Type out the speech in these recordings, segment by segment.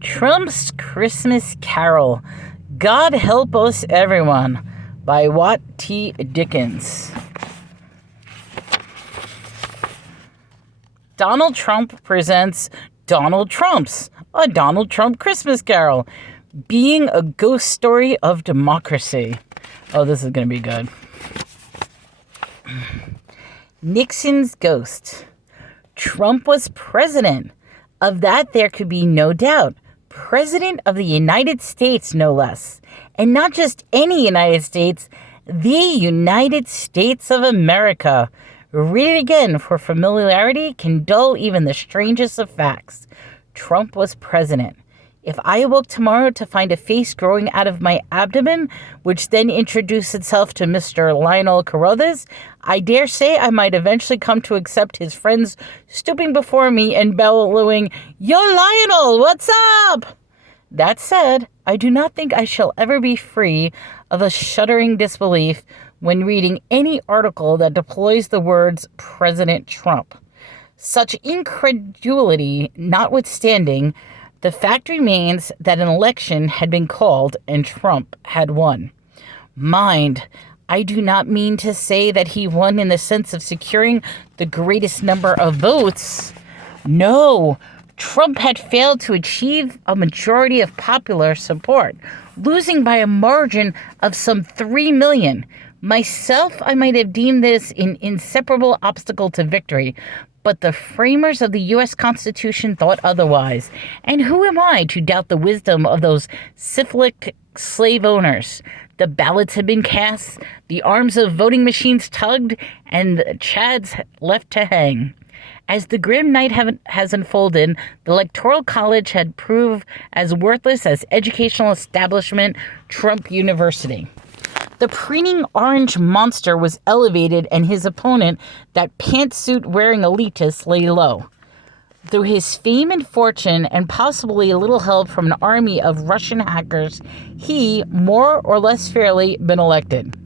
Trump's Christmas Carol, God Help Us Everyone, by Watt T. Dickens. Donald Trump presents Donald Trump's A Donald Trump Christmas Carol, being a ghost story of democracy. Oh, this is going to be good. Nixon's ghost. Trump was president. Of that there could be no doubt. President of the United States, no less. And not just any United States, the United States of America. Read it again, for familiarity can dull even the strangest of facts. Trump was president. If I awoke tomorrow to find a face growing out of my abdomen, which then introduced itself to Mr. Lionel Carruthers, I dare say I might eventually come to accept his friends stooping before me and bellowing, "Yo, Lionel, what's up?" That said, I do not think I shall ever be free of a shuddering disbelief when reading any article that deploys the words President Trump. Such incredulity notwithstanding, the fact remains that an election had been called and Trump had won. Mind, I do not mean to say that he won in the sense of securing the greatest number of votes. No, Trump had failed to achieve a majority of popular support, losing by a margin of some 3 million. Myself, I might have deemed this an inseparable obstacle to victory, but the framers of the U.S. Constitution thought otherwise. And who am I to doubt the wisdom of those syphilitic slave owners? The ballots had been cast, the arms of voting machines tugged, and the chads left to hang. As the grim night has unfolded, the Electoral College had proved as worthless as educational establishment Trump University. The preening orange monster was elevated, and his opponent, that pantsuit-wearing elitist, lay low. Through his fame and fortune, and possibly a little help from an army of Russian hackers, he, more or less fairly, been elected.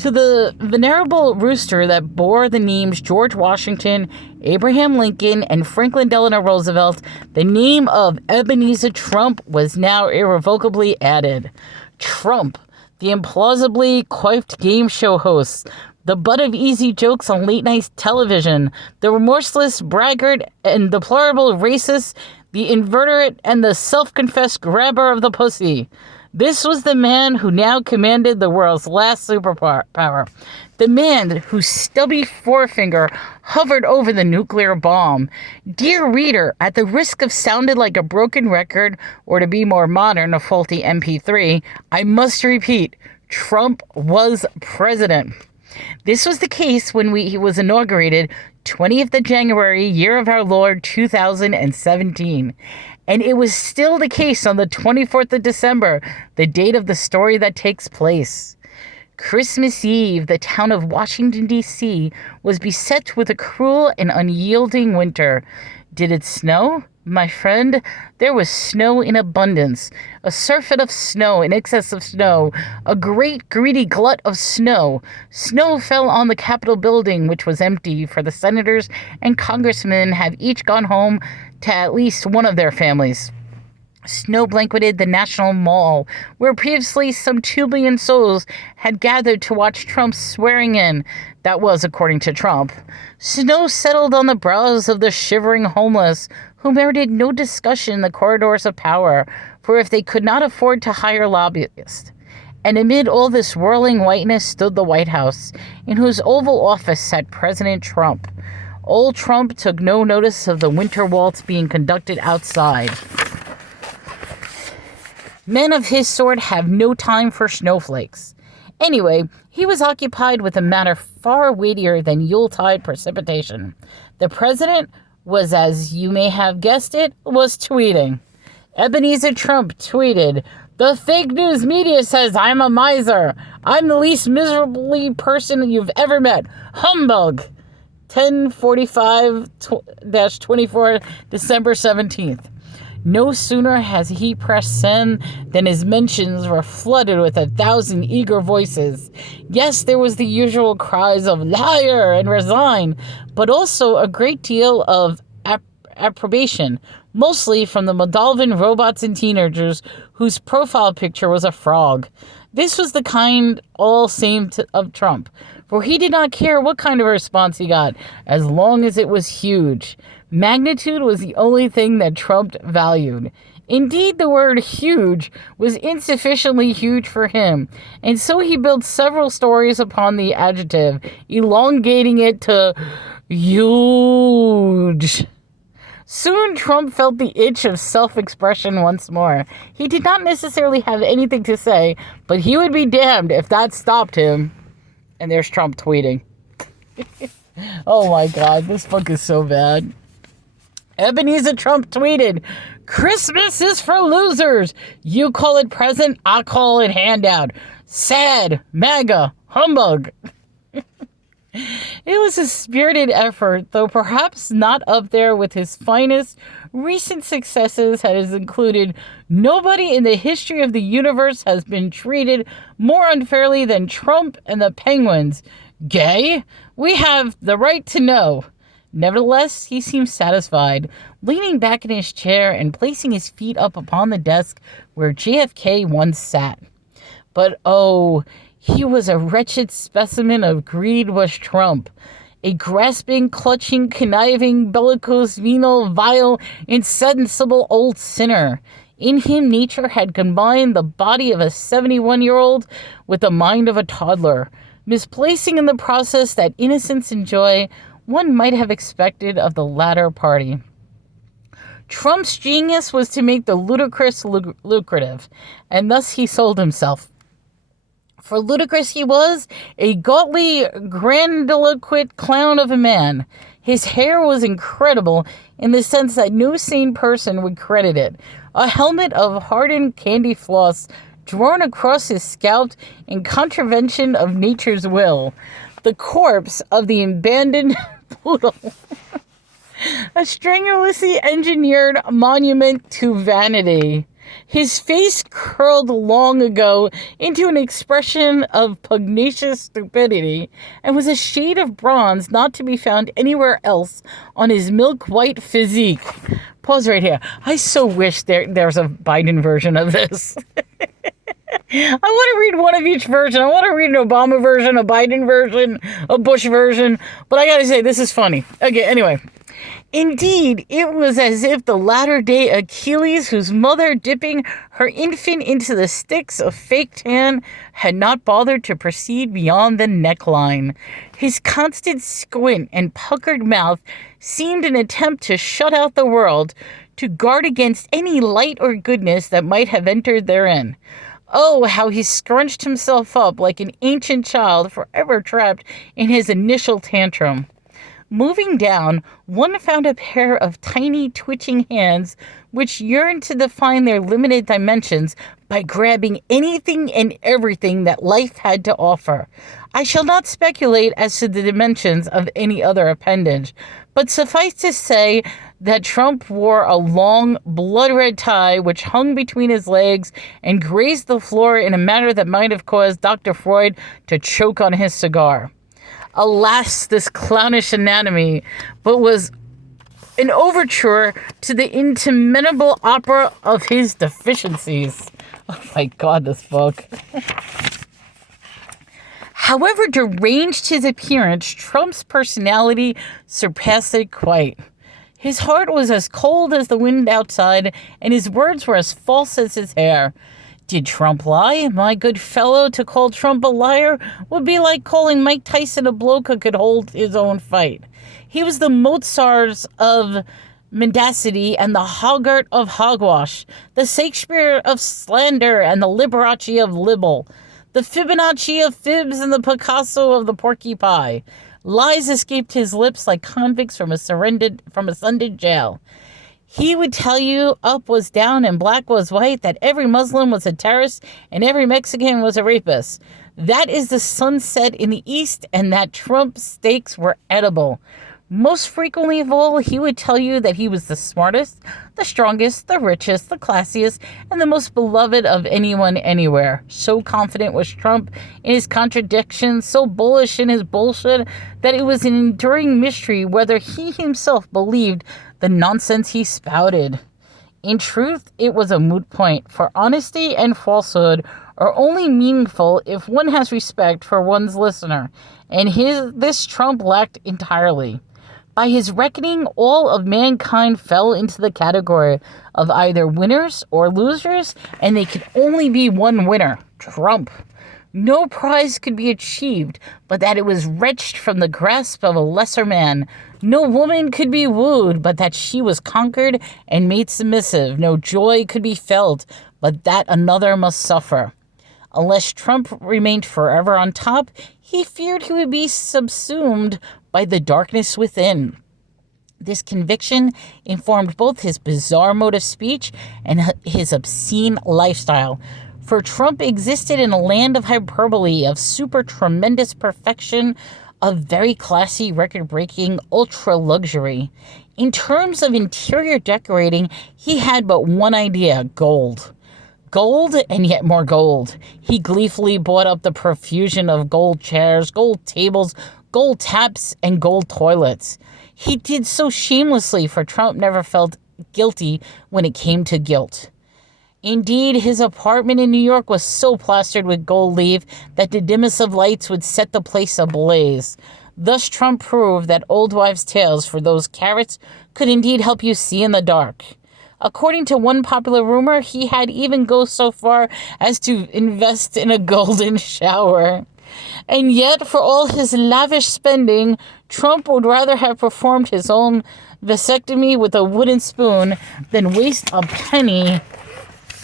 To the venerable rooster that bore the names George Washington, Abraham Lincoln, and Franklin Delano Roosevelt, the name of Ebenezer Trump was now irrevocably added. Trump, the implausibly coiffed game show host, the butt of easy jokes on late-night television, the remorseless braggart and deplorable racist, the inveterate and the self-confessed grabber of the pussy. This was the man who now commanded the world's last superpower. The man whose stubby forefinger hovered over the nuclear bomb. Dear reader, at the risk of sounding like a broken record, or to be more modern, a faulty MP3, I must repeat, Trump was president. This was the case when he was inaugurated 20th of January, year of our Lord, 2017. And it was still the case on the 24th of December, the date of the story that takes place. Christmas Eve, the town of Washington, D.C., was beset with a cruel and unyielding winter. Did it snow? My friend, there was snow in abundance. A surfeit of snow, in excess of snow. A great greedy glut of snow. Snow fell on the Capitol building, which was empty, for the senators and congressmen have each gone home to at least one of their families. Snow blanketed the National Mall, where previously some 2 billion souls had gathered to watch Trump's swearing-in. That was according to Trump. Snow settled on the brows of the shivering homeless, who merited no discussion in the corridors of power, for if they could not afford to hire lobbyists. And amid all this whirling whiteness stood the White House, in whose Oval Office sat President Trump. Old Trump took no notice of the winter waltz being conducted outside. Men of his sort have no time for snowflakes. Anyway, he was occupied with a matter far weightier than Yuletide precipitation. The president was, as you may have guessed it, was tweeting. Ebenezer Trump tweeted, "The fake news media says I'm a miser. I'm the least miserably person you've ever met. Humbug." 10:45-24, December 17th. No sooner has he pressed send than his mentions were flooded with 1,000 eager voices. Yes, there was the usual cries of liar and resign, but also a great deal of approbation, mostly from the Moldovan robots and teenagers whose profile picture was a frog. This was the kind all same of Trump, for he did not care what kind of response he got, as long as it was huge. Magnitude was the only thing that Trump valued. Indeed, the word huge was insufficiently huge for him, and so he built several stories upon the adjective, elongating it to huge. Soon, Trump felt the itch of self-expression once more. He did not necessarily have anything to say, but he would be damned if that stopped him. And there's Trump tweeting. Oh my God, this book is so bad. Ebenezer Trump tweeted, "Christmas is for losers. You call it present, I call it handout. Sad, MAGA, humbug." It was a spirited effort, though perhaps not up there with his finest recent successes has included "Nobody in the history of the universe has been treated more unfairly than Trump and the Penguins. Gay? We have the right to know." Nevertheless, he seemed satisfied, leaning back in his chair and placing his feet up upon the desk where JFK once sat. But oh, he was a wretched specimen of greed, was Trump. A grasping, clutching, conniving, bellicose, venal, vile, insensible old sinner. In him, nature had combined the body of a 71-year-old with the mind of a toddler, misplacing in the process that innocence and joy one might have expected of the latter party. Trump's genius was to make the ludicrous lucrative, and thus he sold himself. For ludicrous he was, a gaudily grandiloquent clown of a man. His hair was incredible in the sense that no sane person would credit it. A helmet of hardened candy floss drawn across his scalp in contravention of nature's will. The corpse of the abandoned poodle. A strenuously engineered monument to vanity. His face curled long ago into an expression of pugnacious stupidity, and was a shade of bronze not to be found anywhere else on his milk-white physique. Pause right here. I so wish there's a Biden version of this. I want to read one of each version. I want to read an Obama version, a Biden version, a Bush version, but I gotta say, this is funny. Okay, anyway. Indeed, it was as if the latter-day Achilles, whose mother dipping her infant into the sticks of fake tan had not bothered to proceed beyond the neckline. His constant squint and puckered mouth seemed an attempt to shut out the world, to guard against any light or goodness that might have entered therein. Oh, how he scrunched himself up like an ancient child forever trapped in his initial tantrum. Moving down, one found a pair of tiny, twitching hands which yearned to define their limited dimensions by grabbing anything and everything that life had to offer. I shall not speculate as to the dimensions of any other appendage, but suffice to say that Trump wore a long, blood-red tie which hung between his legs and grazed the floor in a manner that might have caused Dr. Freud to choke on his cigar. Alas, this clownish anatomy, but was an overture to the interminable opera of his deficiencies. Oh my God, this book. However deranged his appearance, Trump's personality surpassed it quite. His heart was as cold as the wind outside, and his words were as false as his hair. Did Trump lie? My good fellow, to call Trump a liar would be like calling Mike Tyson a bloke who could hold his own fight. He was the Mozart of mendacity and the Hogarth of hogwash, the Shakespeare of slander and the Liberace of libel, the Fibonacci of fibs and the Picasso of the porky pie. Lies escaped his lips like convicts from a sundered jail. He would tell you up was down and black was white, that every Muslim was a terrorist and every Mexican was a rapist. That is the sunset in the East, and that Trump steaks were edible. Most frequently of all, he would tell you that he was the smartest, the strongest, the richest, the classiest, and the most beloved of anyone anywhere. So confident was Trump in his contradictions, so bullish in his bullshit, that it was an enduring mystery whether he himself believed the nonsense he spouted. In truth, it was a moot point, for honesty and falsehood are only meaningful if one has respect for one's listener, and this Trump lacked entirely. By his reckoning, all of mankind fell into the category of either winners or losers, and they could only be one winner, Trump. No prize could be achieved but that it was wrenched from the grasp of a lesser man. No woman could be wooed but that she was conquered and made submissive. No joy could be felt but that another must suffer. Unless Trump remained forever on top, he feared he would be subsumed by the darkness within. This conviction informed both his bizarre mode of speech and his obscene lifestyle. For Trump existed in a land of hyperbole, of super tremendous perfection, of very classy, record-breaking, ultra-luxury. In terms of interior decorating, he had but one idea: gold. Gold and yet more gold. He gleefully bought up the profusion of gold chairs, gold tables, gold taps, and gold toilets. He did so shamelessly, for Trump never felt guilty when it came to guilt. Indeed, his apartment in New York was so plastered with gold leaf that the dimmest of lights would set the place ablaze. Thus Trump proved that old wives' tales for those carrots could indeed help you see in the dark. According to one popular rumor, he had even go so far as to invest in a golden shower. And yet, for all his lavish spending, Trump would rather have performed his own vasectomy with a wooden spoon than waste a penny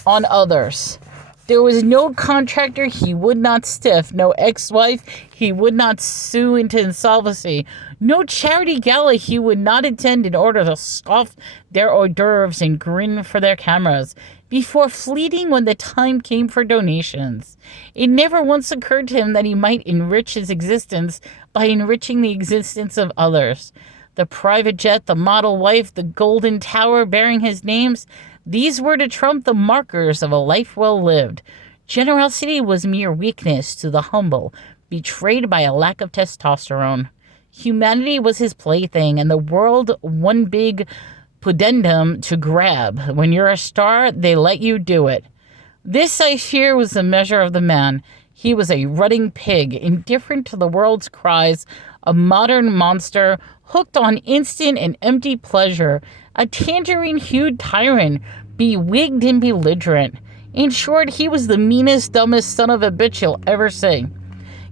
on others. There was no contractor he would not stiff, no ex-wife he would not sue into insolvency, no charity gala he would not attend in order to scoff their hors d'oeuvres and grin for their cameras, before fleeting when the time came for donations. It never once occurred to him that he might enrich his existence by enriching the existence of others. The private jet, the model wife, the golden tower bearing his names, these were to Trump the markers of a life well lived. Generosity was mere weakness to the humble, betrayed by a lack of testosterone. Humanity was his plaything, and the world one big pudendum to grab. When you're a star, they let you do it. This, I fear, was the measure of the man. He was a rutting pig, indifferent to the world's cries, a modern monster, hooked on instant and empty pleasure, a tangerine-hued tyrant, bewigged and belligerent. In short, he was the meanest, dumbest son of a bitch you'll ever see.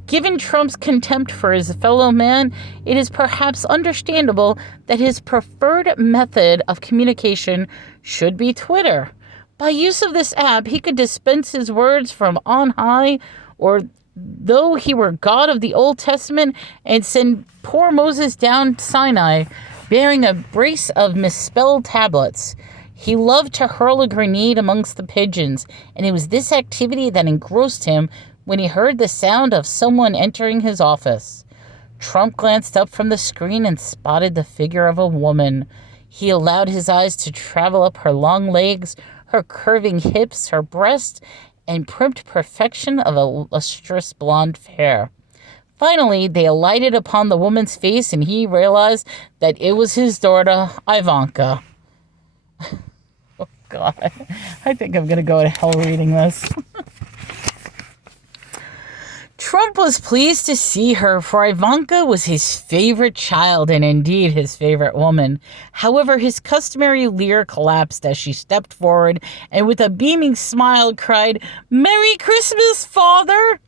Given Trump's contempt for his fellow man, it is perhaps understandable that his preferred method of communication should be Twitter. By use of this app, he could dispense his words from on high, or though he were God of the Old Testament, and send poor Moses down Sinai, bearing a brace of misspelled tablets. He loved to hurl a grenade amongst the pigeons, and it was this activity that engrossed him when he heard the sound of someone entering his office. Trump glanced up from the screen and spotted the figure of a woman. He allowed his eyes to travel up her long legs, her curving hips, her breast, and primped perfection of a lustrous blonde hair. Finally, they alighted upon the woman's face, and he realized that it was his daughter, Ivanka. Oh, God. I think I'm going to go to hell reading this. Trump was pleased to see her, for Ivanka was his favorite child and indeed his favorite woman. However, his customary leer collapsed as she stepped forward and with a beaming smile cried, "Merry Christmas, Father!"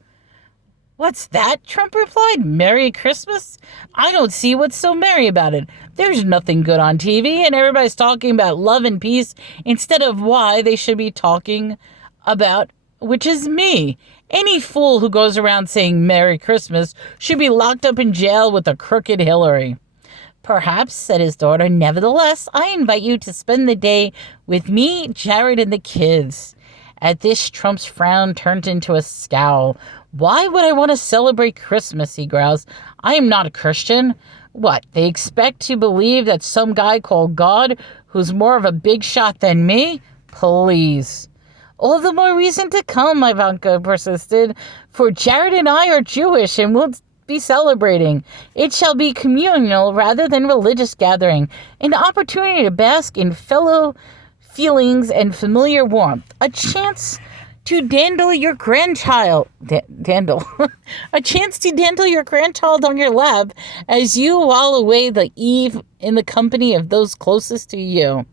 "What's that?" Trump replied. "Merry Christmas? I don't see what's so merry about it. There's nothing good on TV, and everybody's talking about love and peace instead of why they should be talking about, which is me. Any fool who goes around saying Merry Christmas should be locked up in jail with a crooked Hillary." "Perhaps," said his daughter. "Nevertheless, I invite you to spend the day with me, Jared, and the kids." At this, Trump's frown turned into a scowl. "Why would I want to celebrate Christmas?" he growls. "I am not a Christian." "What, they expect to believe that some guy called God, who's more of a big shot than me? Please." "All the more reason to come," Ivanka persisted, "for Jared and I are Jewish and we'll be celebrating. It shall be communal rather than religious gathering, an opportunity to bask in fellow feelings and familiar warmth, a chance to dandle your grandchild, dandle, a chance to dandle your grandchild on your lap as you while away the eve in the company of those closest to you.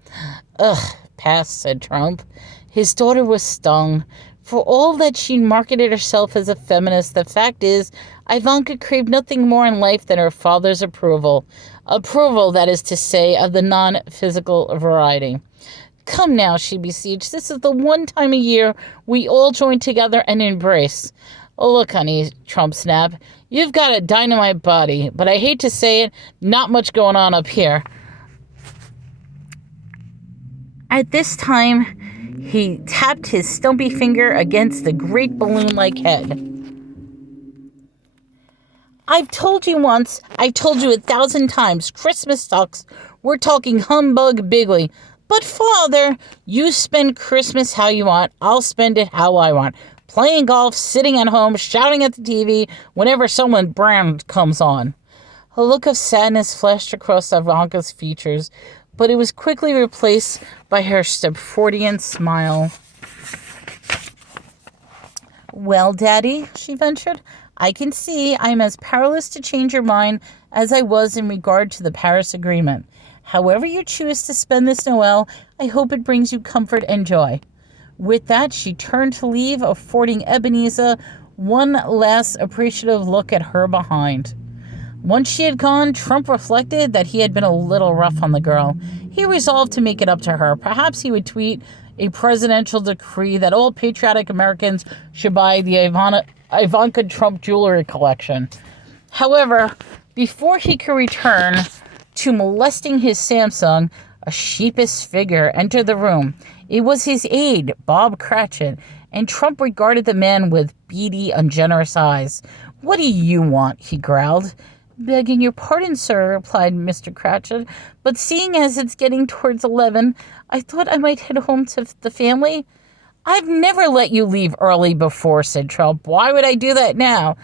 Ugh, pass, said Trump. His daughter was stung. For all that she marketed herself as a feminist, the fact is, Ivanka craved nothing more in life than her father's approval. Approval, that is to say, of the non-physical variety. Come now, she beseeched. This is the one time a year we all join together and embrace. Oh, look, honey, Trump snapped. You've got a dynamite body, but I hate to say it, not much going on up here. At this time, he tapped his stumpy finger against the great balloon-like head. I've told you once, I've told you 1,000 times, Christmas sucks. We're talking humbug bigly. But, Father, you spend Christmas how you want. I'll spend it how I want. Playing golf, sitting at home, shouting at the TV whenever someone brand comes on. A look of sadness flashed across Ivanka's features, but it was quickly replaced by her Stepfordian smile. Well, Daddy, she ventured, I can see I'm as powerless to change your mind as I was in regard to the Paris Agreement. However you choose to spend this Noel, I hope it brings you comfort and joy. With that, she turned to leave, affording Ebenezer one last appreciative look at her behind. Once she had gone, Trump reflected that he had been a little rough on the girl. He resolved to make it up to her. Perhaps he would tweet a presidential decree that all patriotic Americans should buy the Ivanka Trump jewelry collection. However, before he could return to molesting his Samsung, a sheepish figure entered the room. It was his aide, Bob Cratchit, and Trump regarded the man with beady, ungenerous eyes. What do you want? He growled. Begging your pardon, sir, replied Mr. Cratchit, but seeing as it's getting towards 11, I thought I might head home to the family. I've never let you leave early before, said Trump. Why would I do that now?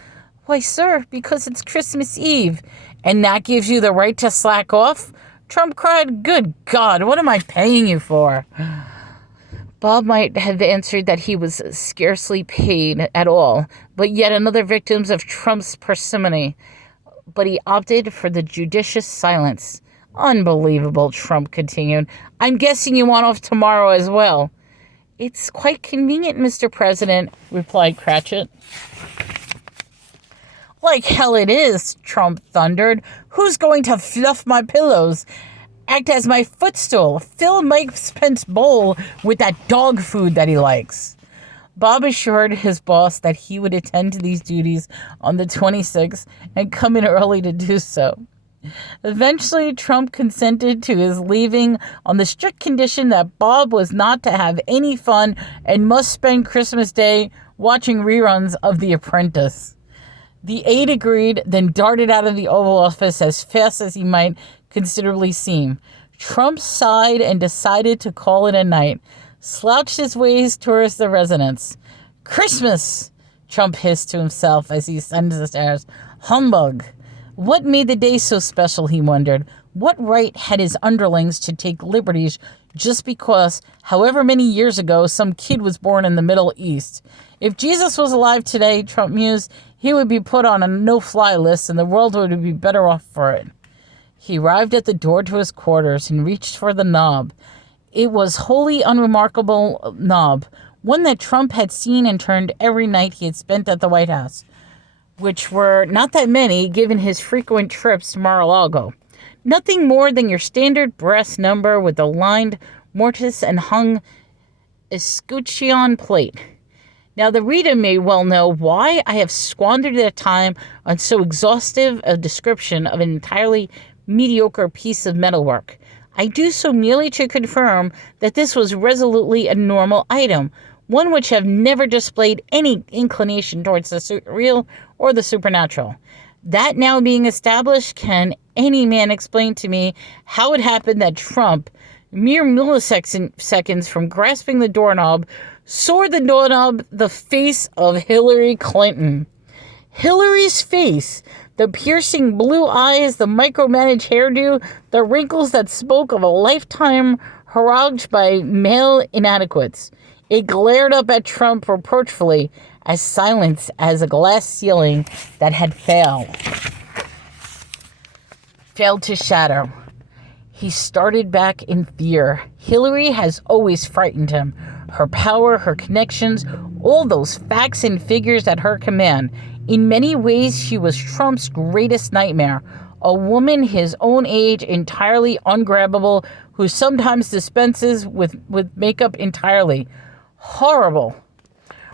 Why, sir, because it's Christmas Eve. And that gives you the right to slack off? Trump cried, Good God, what am I paying you for? Bob might have answered that he was scarcely paid at all, but yet another victim of Trump's parsimony. But he opted for the judicious silence. Unbelievable, Trump continued. I'm guessing you want off tomorrow as well. It's quite convenient, Mr. President, replied Cratchit. Like hell it is, Trump thundered. Who's going to fluff my pillows? Act as my footstool. Fill Mike Pence's bowl with that dog food that he likes. Bob assured his boss that he would attend to these duties on the 26th and come in early to do so. Eventually, Trump consented to his leaving on the strict condition that Bob was not to have any fun and must spend Christmas Day watching reruns of The Apprentice. The aide agreed, then darted out of the Oval Office as fast as he might considerably seem. Trump sighed and decided to call it a night, slouched his ways towards the residence. Christmas, Trump hissed to himself as he ascended the stairs. Humbug. What made the day so special, he wondered. What right had his underlings to take liberties just because, however many years ago, some kid was born in the Middle East? If Jesus was alive today, Trump mused, he would be put on a no-fly list and the world would be better off for it. He arrived at the door to his quarters and reached for the knob. It was wholly unremarkable knob, one that Trump had seen and turned every night he had spent at the White House, which were not that many given his frequent trips to Mar-a-Lago. Nothing more than your standard brass number with a lined mortise and hung escutcheon plate. Now, the reader may well know why I have squandered their time on so exhaustive a description of an entirely mediocre piece of metalwork. I do so merely to confirm that this was resolutely a normal item, one which have never displayed any inclination towards the surreal or the supernatural. That now being established, can any man explain to me how it happened that Trump, mere milliseconds from grasping the doorknob, saw the doorknob the face of Hillary Clinton? Hillary's face, The piercing blue eyes, the micromanaged hairdo, the wrinkles that spoke of a lifetime harangued by male inadequates. It glared up at Trump reproachfully, as silent as a glass ceiling that had failed to shatter. He started back in fear. Hillary has always frightened him. Her power, her connections, all those facts and figures at her command. In many ways, she was Trump's greatest nightmare. A woman his own age, entirely ungrabbable, who sometimes dispenses with makeup entirely. Horrible.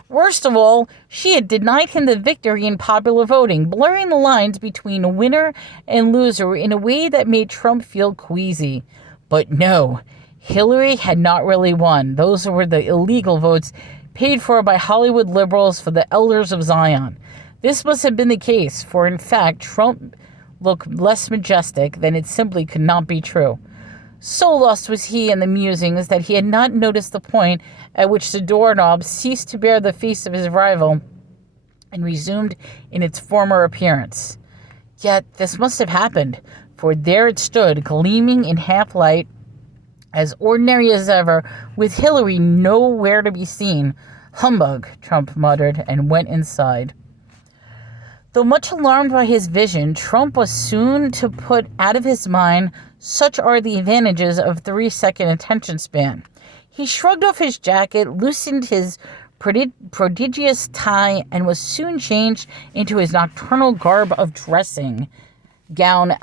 Worst of all, she had denied him the victory in popular voting, blurring the lines between winner and loser in a way that made Trump feel queasy. But no, Hillary had not really won. Those were the illegal votes paid for by Hollywood liberals for the elders of Zion. This must have been the case, for in fact, Trump looked less majestic than it simply could not be true. So lost was he in the musings that he had not noticed the point at which the doorknob ceased to bear the face of his rival and resumed in its former appearance. Yet this must have happened, for there it stood, gleaming in half-light, as ordinary as ever, with Hillary nowhere to be seen. "Humbug," Trump muttered, and went inside. Though much alarmed by his vision, Trump was soon to put out of his mind such are the advantages of 3-second attention span. He shrugged off his jacket, loosened his prodigious tie, and was soon changed into his nocturnal garb of dressing gown,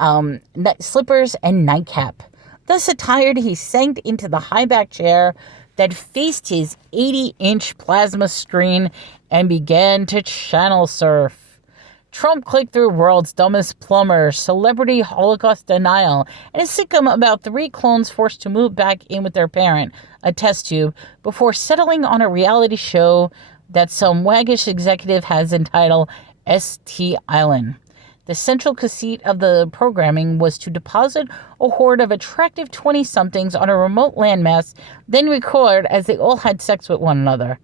slippers, and nightcap. Thus attired, he sank into the high-back chair that faced his 80-inch plasma screen and began to channel surf. Trump clicked through World's Dumbest Plumber, Celebrity Holocaust Denial, and a sitcom about 3 clones forced to move back in with their parent, a test tube, before settling on a reality show that some waggish executive has entitled St. Island. The central conceit of the programming was to deposit a horde of attractive 20-somethings on a remote landmass, then record as they all had sex with one another.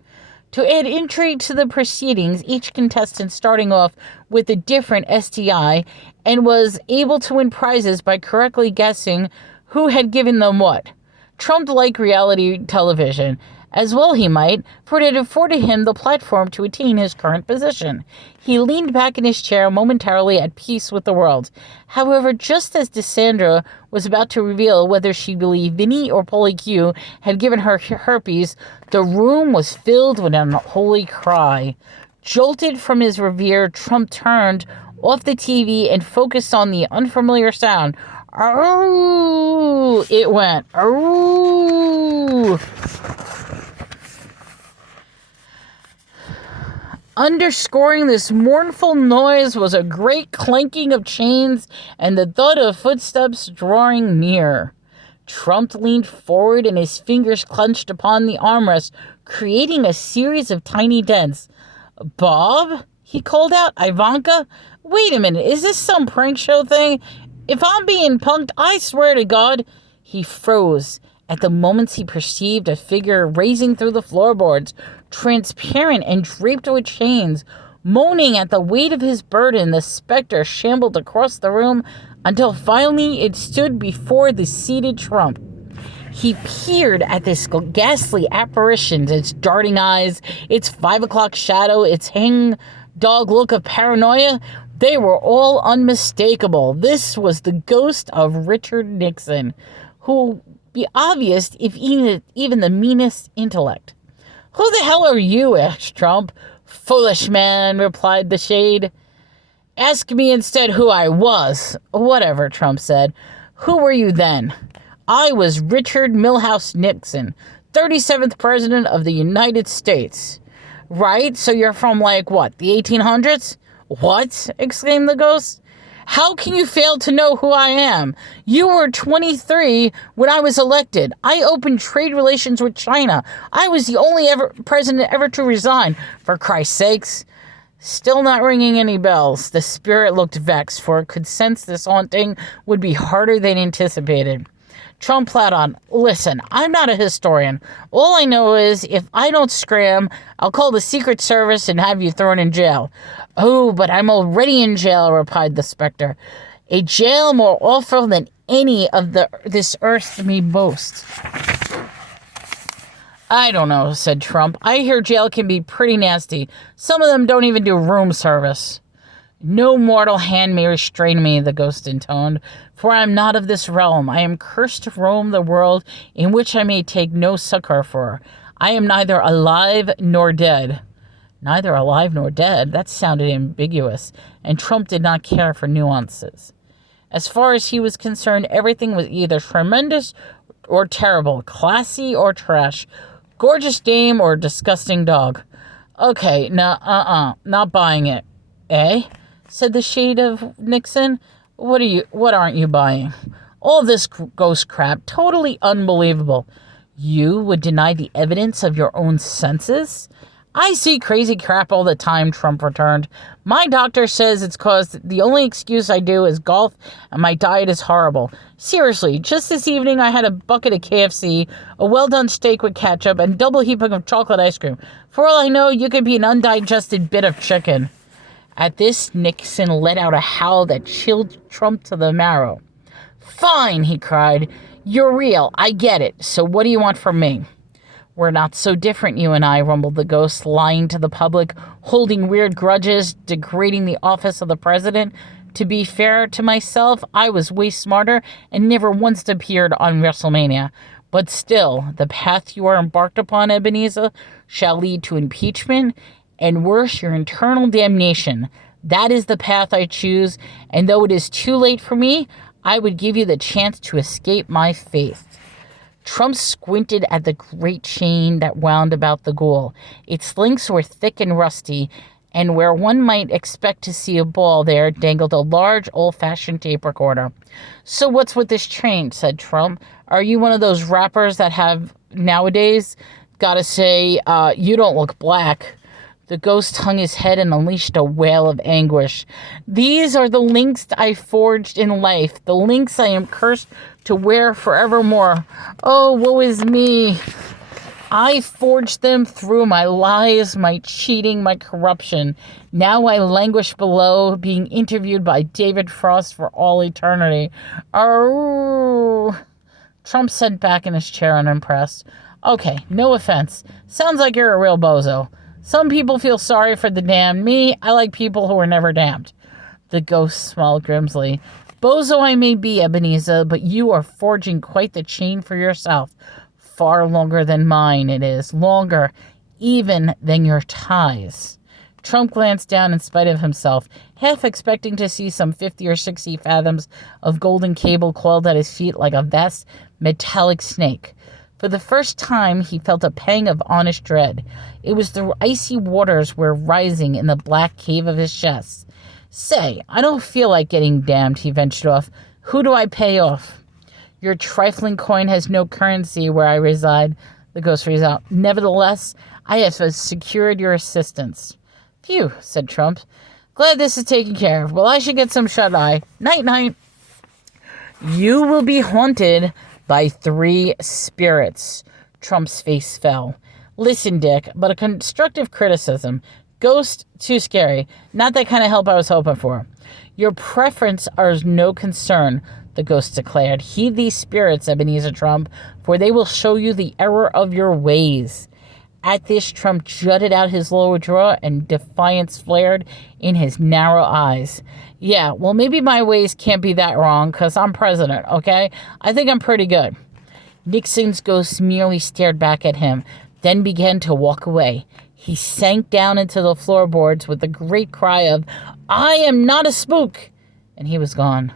To add intrigue to the proceedings, each contestant starting off with a different STI and was able to win prizes by correctly guessing who had given them what. Trump liked reality television. As well he might, for it had afforded him the platform to attain his current position. He leaned back in his chair, momentarily at peace with the world. However, just as Dissandra was about to reveal whether she believed Vinny or Polly Q had given her herpes, the room was filled with an unholy cry. Jolted from his reverie, Trump turned off the TV and focused on the unfamiliar sound. "Arroo!" It went. "Arroo!" Underscoring this mournful noise was a great clanking of chains and the thud of footsteps drawing near. Trump leaned forward and his fingers clenched upon the armrest, creating a series of tiny dents. "Bob?" he called out. "Ivanka? Wait a minute, is this some prank show thing? If I'm being punked, I swear to God." He froze at the moments he perceived a figure racing through the floorboards, transparent and draped with chains. Moaning at the weight of his burden, the specter shambled across the room until finally it stood before the seated Trump. He peered at this ghastly apparition, its darting eyes, its 5 o'clock shadow, its hang-dog look of paranoia. They were all unmistakable. This was the ghost of Richard Nixon, who be obvious if even the meanest intellect. "Who the hell are you?" asked Trump. "Foolish man," replied the shade. "Ask me instead who I was." "Whatever," Trump said. "Who were you then?" "I was Richard Milhouse Nixon, 37th President of the United States." "Right, so you're from what, the 1800s? "What?" exclaimed the ghost. "How can you fail to know who I am? You were 23 when I was elected. I opened trade relations with China. I was the only president ever to resign, for Christ's sakes." Still not ringing any bells, the spirit looked vexed, for it could sense this haunting would be harder than anticipated. Trump plowed on. Listen, I'm not a historian. All I know is if I don't scram, I'll call the Secret Service and have you thrown in jail. Oh, but I'm already in jail, replied the specter. A jail more awful than any of this earth may boast. I don't know, said Trump. I hear jail can be pretty nasty. Some of them don't even do room service. No mortal hand may restrain me, the ghost intoned, for I am not of this realm. I am cursed to roam the world in which I may take no succor for. I am neither alive nor dead. Neither alive nor dead? That sounded ambiguous, and Trump did not care for nuances. As far as he was concerned, everything was either tremendous or terrible, classy or trash, gorgeous dame or disgusting dog. Okay, not buying it. Eh? Said the shade of Nixon. What aren't you buying? All this ghost crap, totally unbelievable. You would deny the evidence of your own senses? I see crazy crap all the time, Trump returned. My doctor says it's cause the only excuse I do is golf and my diet is horrible. Seriously, just this evening I had a bucket of KFC, a well-done steak with ketchup, and double heaping of chocolate ice cream. For all I know, you could be an undigested bit of chicken. At this, Nixon let out a howl that chilled Trump to the marrow. Fine, he cried. You're real. I get it. So what do you want from me? We're not so different, you and I, rumbled the ghost, lying to the public, holding weird grudges, degrading the office of the president. To be fair to myself, I was way smarter and never once appeared on WrestleMania. But still, the path you are embarked upon, Ebenezer, shall lead to impeachment, and worse, your eternal damnation. That is the path I choose, and though it is too late for me, I would give you the chance to escape my fate. Trump squinted at the great chain that wound about the ghoul. Its links were thick and rusty, and where one might expect to see a ball there dangled a large, old-fashioned tape recorder. So what's with this chain, said Trump. Are you one of those rappers that have, nowadays, gotta say, you don't look black? The ghost hung his head and unleashed a wail of anguish. These are the links I forged in life, the links I am cursed to wear forevermore. Oh, woe is me. I forged them through my lies, my cheating, my corruption. Now I languish below, being interviewed by David Frost for all eternity. Arrgh. Trump sat back in his chair unimpressed. Okay, no offense. Sounds like you're a real bozo. Some people feel sorry for the damned. Me, I like people who are never damned. The ghost smiled grimly. Bozo I may be, Ebenezer, but you are forging quite the chain for yourself. Far longer than mine it is. Longer, even than your ties. Trump glanced down in spite of himself, half expecting to see some 50 or 60 fathoms of golden cable coiled at his feet like a vast metallic snake. For the first time, he felt a pang of honest dread. It was the icy waters were rising in the black cave of his chest. Say, I don't feel like getting damned, he ventured off. Who do I pay off? Your trifling coin has no currency where I reside, the ghost raised out. Nevertheless, I have secured your assistance. Phew, said Trump. Glad this is taken care of. Well, I should get some shut-eye. Night-night. You will be haunted by 3 spirits. Trump's face fell. Listen, Dick, but a constructive criticism. Ghost, too scary. Not that kind of help I was hoping for. Your preference are no concern, the ghost declared. Heed these spirits, Ebenezer Trump, for they will show you the error of your ways. At this, Trump jutted out his lower jaw and defiance flared in his narrow eyes. Yeah, well, maybe my ways can't be that wrong, because I'm president, okay? I think I'm pretty good. Nixon's ghost merely stared back at him, then began to walk away. He sank down into the floorboards with a great cry of, I am not a spook! And he was gone.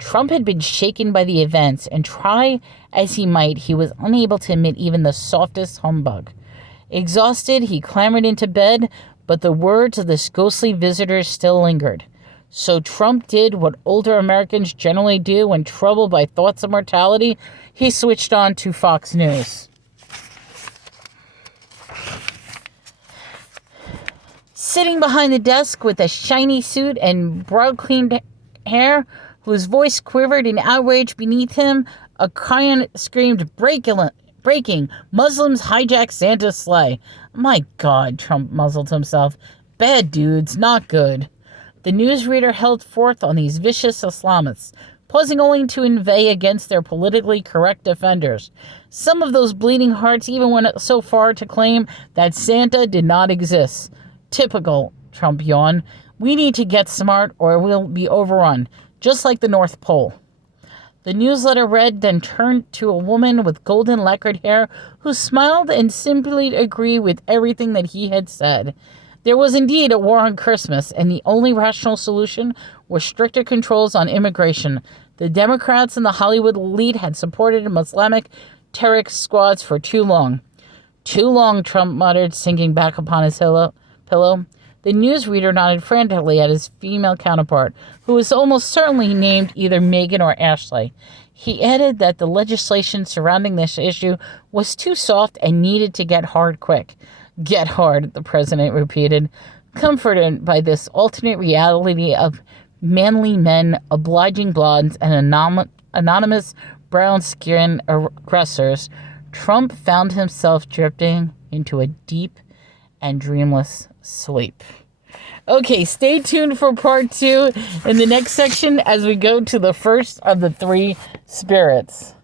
Trump had been shaken by the events, and try as he might, he was unable to emit even the softest humbug. Exhausted, he clambered into bed, but the words of this ghostly visitor still lingered. So Trump did what older Americans generally do when troubled by thoughts of mortality. He switched on to Fox News. Sitting behind the desk with a shiny suit and broad-cleaned hair, whose voice quivered in outrage beneath him, A client screamed, breaking, Muslims hijack Santa's sleigh. My God, Trump muzzled himself. Bad dudes, not good. The newsreader held forth on these vicious Islamists, pausing only to inveigh against their politically correct defenders. Some of those bleeding hearts even went so far to claim that Santa did not exist. Typical, Trump yawned. We need to get smart or we'll be overrun, just like the North Pole. The newsletter read, then turned to a woman with golden lacquered hair who smiled and simply agreed with everything that he had said. There was indeed a war on Christmas, and the only rational solution was stricter controls on immigration. The Democrats and the Hollywood elite had supported Islamic terrorist squads for too long. Too long, Trump muttered, sinking back upon his pillow. The newsreader nodded frantically at his female counterpart, who was almost certainly named either Megan or Ashley. He added that the legislation surrounding this issue was too soft and needed to get hard quick. Get hard, the president repeated, comforted by this alternate reality of manly men, obliging blondes, and anonymous brown-skinned aggressors. Trump found himself drifting into a deep and dreamless sleep. Okay, stay tuned for part 2 in the next section as we go to the first of the 3 spirits.